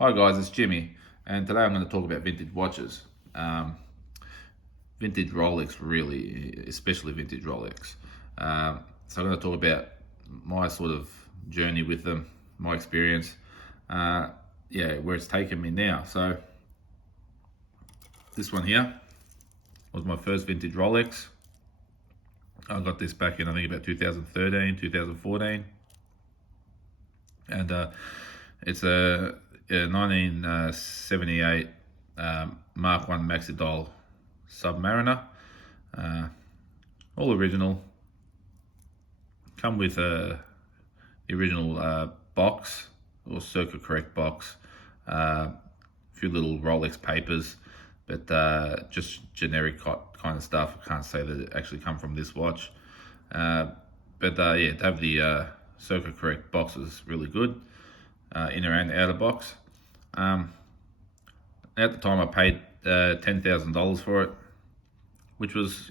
Hi guys, it's Jimmy, and today I'm going to talk about vintage watches. Vintage Rolex, really, especially vintage Rolex. So I'm going to talk about my sort of journey with them, my experience, uh, where it's taken me now. So this one here was my first vintage Rolex. I got this back in I think about 2013, 2014, and it's a 1978 Mark One Maxi Doll Submariner, uh, all original. Come with the original box or circuit correct box, a few little Rolex papers, but just generic kind of stuff. I can't say that it actually come from this watch, but to have the circuit correct box is really good, inner and outer box. Um, at the time, I paid $10,000 for it, which was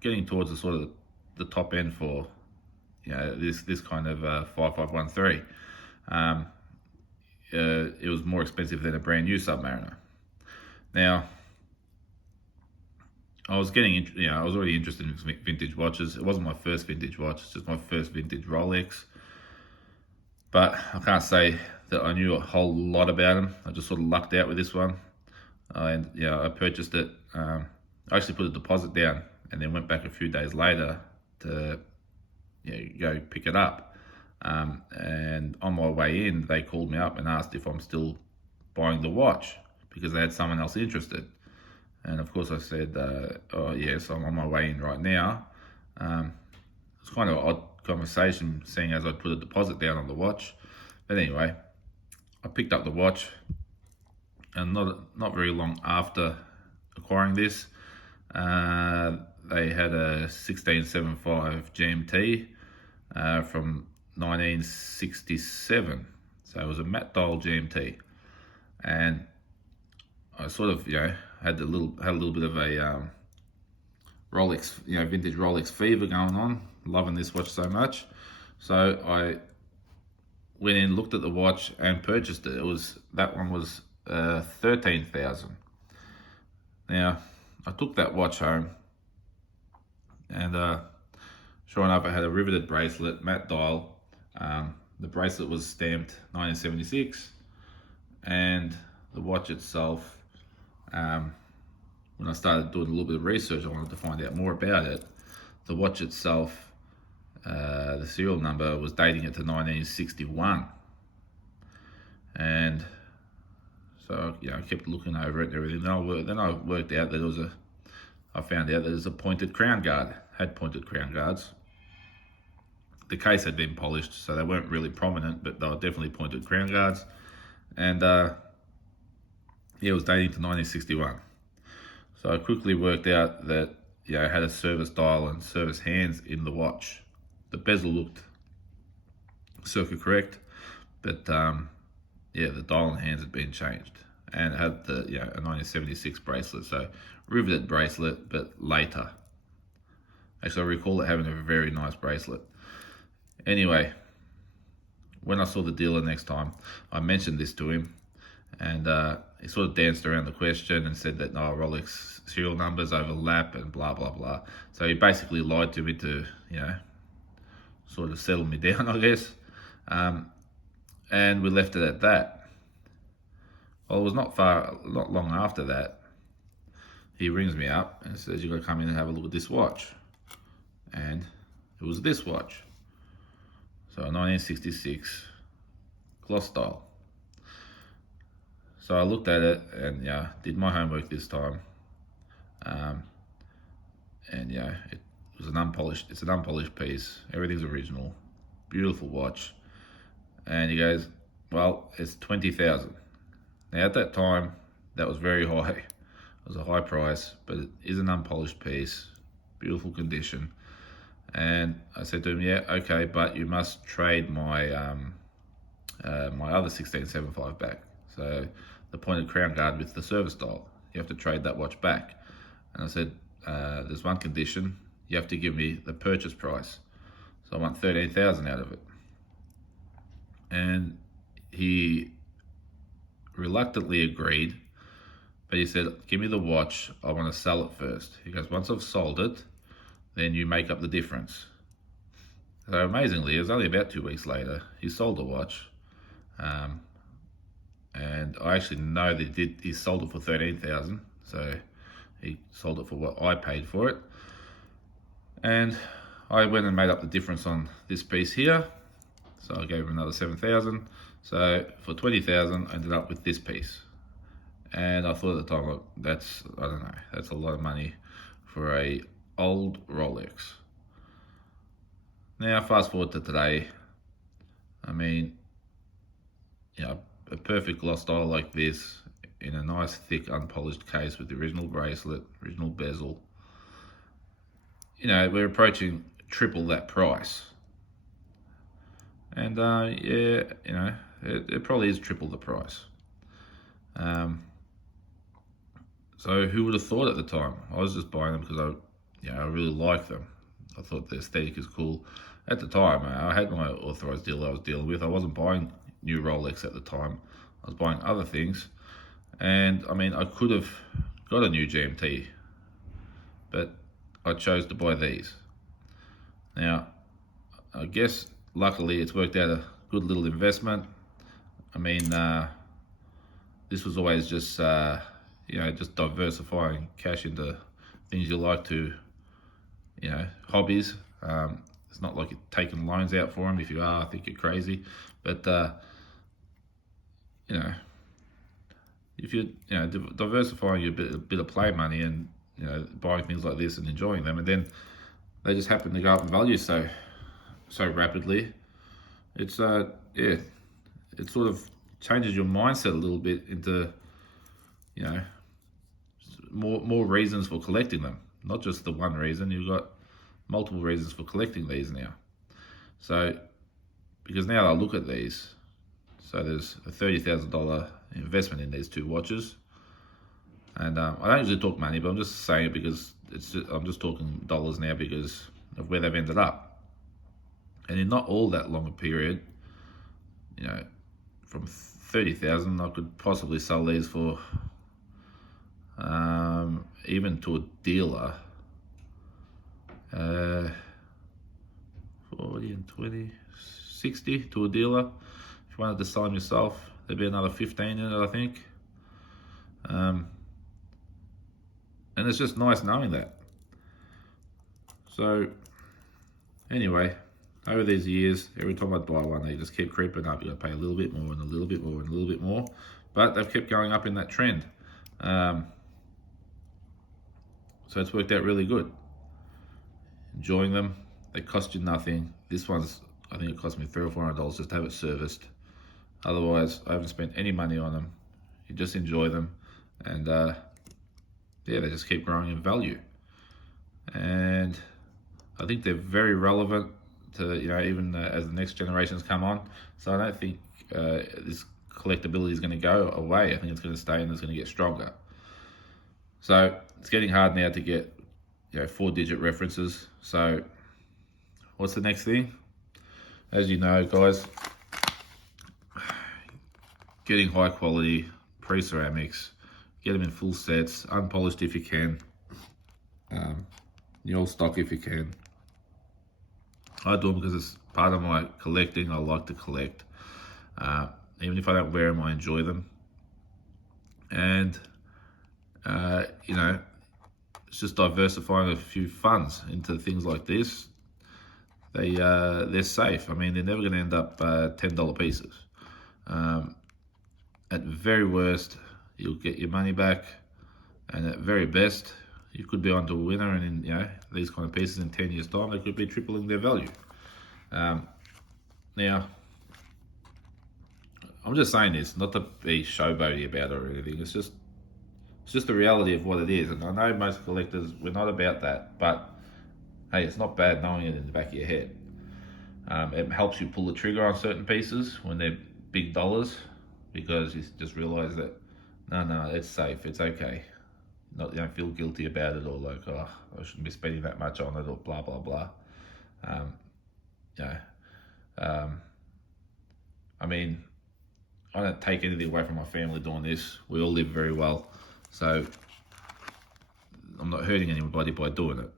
getting towards the sort of the top end for this kind of 5513. Um, it was more expensive than a brand new Submariner. Now, I was I was already interested in vintage watches. It wasn't my first vintage watch; it's just my first vintage Rolex. But I can't say that I knew a whole lot about them. I just sort of lucked out with this one, and I purchased it. I actually put a deposit down, and then went back a few days later to go pick it up. And on my way in, they called me up and asked if I'm still buying the watch because they had someone else interested. And of course, I said, "Oh yes, I'm on my way in right now." It's kind of an odd conversation, seeing as I put a deposit down on the watch. But anyway, I picked up the watch, and not very long after acquiring this, they had a 1675 GMT from 1967. So it was a matte dial GMT, and I sort of had a little bit of a Rolex, vintage Rolex fever going on. Loving this watch so much, so I went in, looked at the watch, and purchased it. That one was 13,000. Now I took that watch home, and sure enough, I had a riveted bracelet, matte dial. The bracelet was stamped 1976, and the watch itself. When I started doing a little bit of research, I wanted to find out more about it. The watch itself, the serial number was dating it to 1961, and so I kept looking over it and everything. Then I worked out that I found out that it was a pointed crown guard. Had pointed crown guards. The case had been polished, so they weren't really prominent, but they were definitely pointed crown guards. And it was dating to 1961. So I quickly worked out that it had a service dial and service hands in the watch. The bezel looked circuit correct, but the dial and hands had been changed, and it had a 1976 bracelet, so riveted bracelet, but later. Actually, I recall it having a very nice bracelet. Anyway, when I saw the dealer next time, I mentioned this to him, and he sort of danced around the question and said that no, Rolex serial numbers overlap and blah blah blah. So he basically lied to me to sort of settle me down, I guess. And we left it at that. Well, it was not long after that, he rings me up and says, "You got to come in and have a look at this watch." And it was this watch. So a 1966 gloss dial. So I looked at it and did my homework this time. And it was an unpolished. It's an unpolished piece. Everything's original. Beautiful watch. And he goes, "Well, it's 20,000." Now at that time, that was very high. It was a high price, but it is an unpolished piece, beautiful condition. And I said to him, "Yeah, okay, but you must trade my my other 1675 back. So the pointed crown guard with the service dial. You have to trade that watch back." And I said, "There's one condition. You have to give me the purchase price. So I want 13,000 out of it." And he reluctantly agreed, but he said, give me the watch, I want to sell it first. He goes, once I've sold it, then you make up the difference. So amazingly, it was only about 2 weeks later, he sold the watch. And I actually know that he sold it for $13,000, so he sold it for what I paid for it. And I went and made up the difference on this piece here, so I gave him another $7,000. So for $20,000, I ended up with this piece. And I thought at the time, look, that's, I don't know, that's a lot of money for a old Rolex. Now fast forward to today. I mean, a perfect gloss dial like this in a nice thick unpolished case with the original bracelet, original bezel. We're approaching triple that price. And it probably is triple the price. So who would have thought at the time? I was just buying them because I really like them. I thought the aesthetic is cool. At the time, I had my authorized dealer I was dealing with. I wasn't buying new Rolex at the time. I was buying other things. And I mean, I could have got a new GMT, but I chose to buy these. Now, I guess luckily it's worked out a good little investment. I mean, this was always just just diversifying cash into things you like to, hobbies. It's not like you're taking loans out for them. If you are, I think you're crazy. But if you're diversifying a bit of play money and buying things like this and enjoying them, and then they just happen to go up in value so rapidly, it's it sort of changes your mindset a little bit into more reasons for collecting them, not just the one reason. You've got multiple reasons for collecting these now. So because now I look at these, so there's a $30,000 investment in these two watches, and I don't usually talk money, but I'm just saying it because I'm just talking dollars now because of where they've ended up. And in not all that long a period, from 30,000, I could possibly sell these for even to a dealer, 40 and 20, 60 to a dealer. If you wanted to sell them yourself, there'd be another 15 in it, I think. And it's just nice knowing that. So anyway, over these years, every time I'd buy one, they just keep creeping up. You got to pay a little bit more and a little bit more and a little bit more, but they've kept going up in that trend. So it's worked out really good. Enjoying them. They cost you nothing. This one's, I think it cost me $300 or $400 just to have it serviced. Otherwise, I haven't spent any money on them. You just enjoy them, and they just keep growing in value. And I think they're very relevant to even as the next generations come on. So I don't think this collectability is going to go away. I think it's going to stay and it's going to get stronger. So it's getting hard now to get 4-digit references. So what's the next thing? As you know, guys, getting high quality pre-ceramics, get them in full sets, unpolished if you can, the old stock if you can. I do them because it's part of my collecting. I like to collect. Even if I don't wear them, I enjoy them. And it's just diversifying a few funds into things like this. They're safe. I mean, they're never going to end up $10 pieces. At very worst, you'll get your money back, and at very best, you could be onto a winner. And in these kind of pieces in 10 years' time, they could be tripling their value. Now, I'm just saying this not to be showboaty about it or anything. It's just the reality of what it is. And I know most collectors, we're not about that, but hey, it's not bad knowing it in the back of your head. It helps you pull the trigger on certain pieces when they're big dollars, because you just realize that no, it's safe, it's okay. You don't feel guilty about it, or like, oh, I shouldn't be spending that much on it, or blah blah blah. I mean, I don't take anything away from my family doing this. We all live very well, so I'm not hurting anybody by doing it.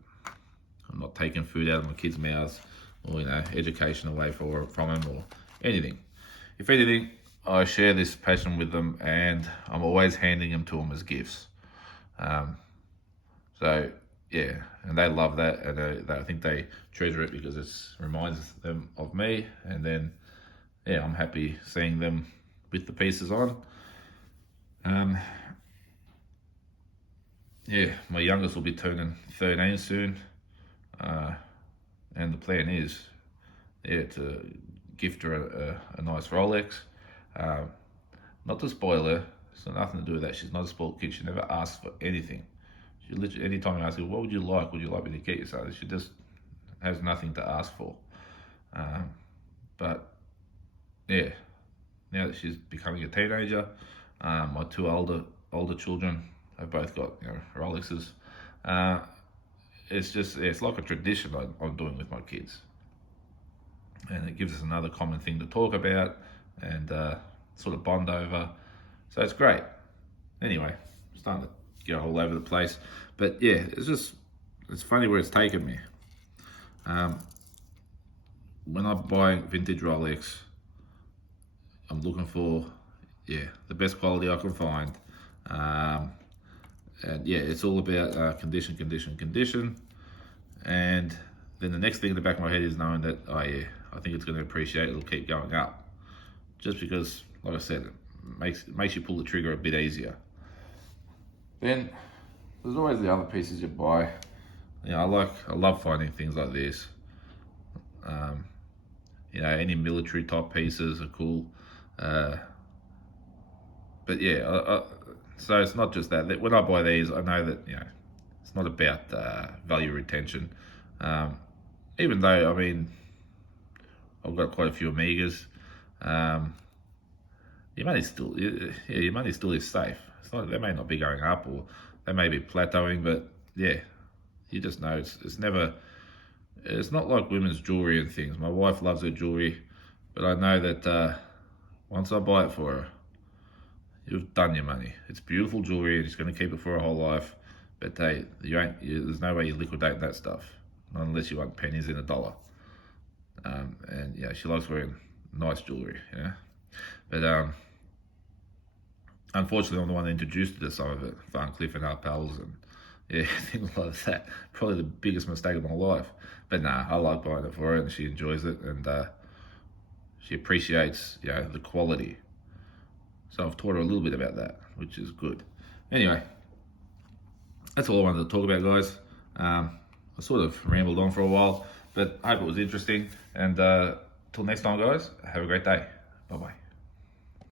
I'm not taking food out of my kids' mouths, or education away from them, or anything. If anything, I share this passion with them, and I'm always handing them to them as gifts. So yeah, and they love that, and I think they treasure it because it reminds them of me. And then yeah, I'm happy seeing them with the pieces on. Yeah, my youngest will be turning 13 soon, and the plan is, yeah, to gift her a nice Rolex. Not to spoil her. It's got nothing to do with that. She's not a spoiled kid. She never asks for anything. She literally, anytime I ask her, what would you like? Would you like me to get you something? She just has nothing to ask for. But yeah, now that she's becoming a teenager, my two older children have both got Rolexes. It's like a tradition I'm doing with my kids, and it gives us another common thing to talk about and sort of bond over. So it's great. Anyway, I'm starting to go all over the place, but yeah, it's funny where it's taken me. When I'm buying vintage Rolex, I'm looking for the best quality I can find, and yeah, it's all about condition, and then the next thing in the back of my head is knowing that I think it's going to appreciate. It'll keep going up, just because, like I said, it makes you pull the trigger a bit easier. Then there's always the other pieces you buy. I love finding things like this. Any military type pieces are cool. But yeah, so it's not just that. When I buy these, I know that it's not about value retention. Even though I've got quite a few Omegas, your money still is safe. They may not be going up, or they may be plateauing, but yeah, you just know it's never. It's not like women's jewelry and things. My wife loves her jewelry, but I know that once I buy it for her, you've done your money. It's beautiful jewelry, and she's going to keep it for her whole life. But hey, there's no way you liquidate that stuff, not unless you want pennies in a dollar. And yeah, she likes wearing nice jewelry, But unfortunately, I'm the one that introduced her to some of it, Van Cleef and Arpels, and things like that. Probably the biggest mistake of my life. But nah, I like buying it for her, and she enjoys it, and she appreciates the quality. So I've taught her a little bit about that, which is good. Anyway, that's all I wanted to talk about, guys. I sort of rambled on for a while, but I hope it was interesting. And till next time, guys, have a great day. Bye-bye.